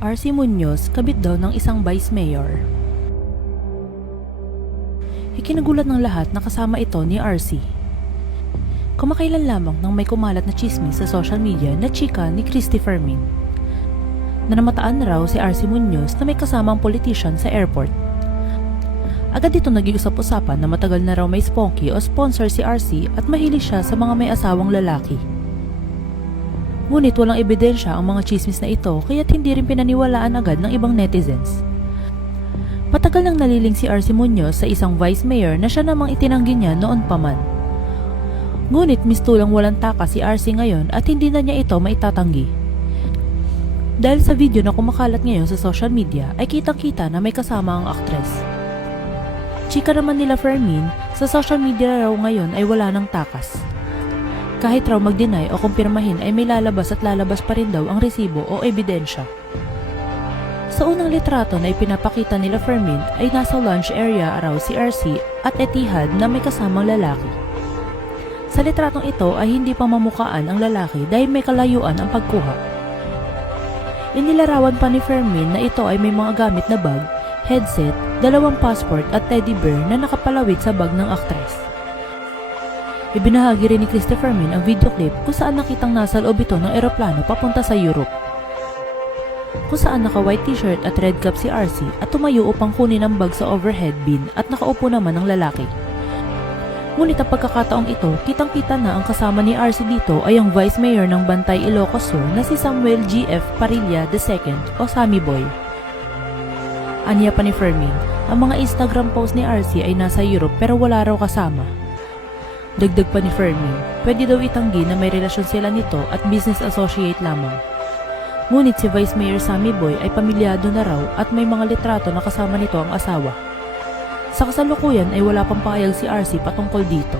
RC Muñoz, kabit daw ng isang vice mayor. Ikinagulat ng lahat na kasama ito ni RC. Kumakailan lamang nang may kumalat na chismis sa social media na chika ni Christy Fermin. Na namataan raw si RC Muñoz na may kasamang politician sa airport. Agad dito nag-iusap-usapan na matagal na raw may spunky o sponsor si RC at mahilig siya sa mga may asawang lalaki. Ngunit walang ebidensya ang mga chismis na ito kaya't hindi rin pinaniwalaan agad ng ibang netizens. Matagal nang naliling si RC Muñoz sa isang vice mayor na siya namang itinanggi niya noon pa man. Ngunit mistulang walang taka si RC ngayon at hindi na niya ito maitatanggi. Dahil sa video na kumakalat ngayon sa social media ay kitang-kita na may kasama ang aktres. Chika naman nila Fermin, sa social media raw ngayon ay wala ng takas. Kahit raw mag-deny o kumpirmahin ay may lalabas at lalabas pa rin daw ang resibo o ebidensya. Sa unang litrato na ipinapakita nila Fermin ay nasa lunch area raw si RC at Etihad na may kasamang lalaki. Sa litratong ito ay hindi pa mamukaan ang lalaki dahil may kalayuan ang pagkuha. Inilarawan pa ni Fermin na ito ay may mga gamit na bag, headset, 2 passport at teddy bear na nakapalawit sa bag ng aktres. Ibinahagi rin ni Christy Fermin ang video clip kung saan nakitang nasa loob ito ng eroplano papunta sa Europe. Kung saan naka-white t-shirt at red cap si RC at tumayo upang kunin ang bag sa overhead bin at nakaupo naman ang lalaki. Ngunit ang pagkakataong ito, kitang-kita na ang kasama ni RC dito ay ang Vice Mayor ng Bantay, Ilocos Sur na si Samuel G.F. Parilla II o Sammy Boy. Aniya pa ni Fermin, ang mga Instagram post ni RC ay nasa Europe pero wala raw kasama. Dagdag pa ni Fermin, pwede daw itanggi na may relasyon sila nito at business associate lamang. Ngunit si Vice Mayor Sammy Boy ay pamilyado na raw at may mga litrato na kasama nito ang asawa. Sa kasalukuyan ay wala pang pahayag si RC patungkol dito.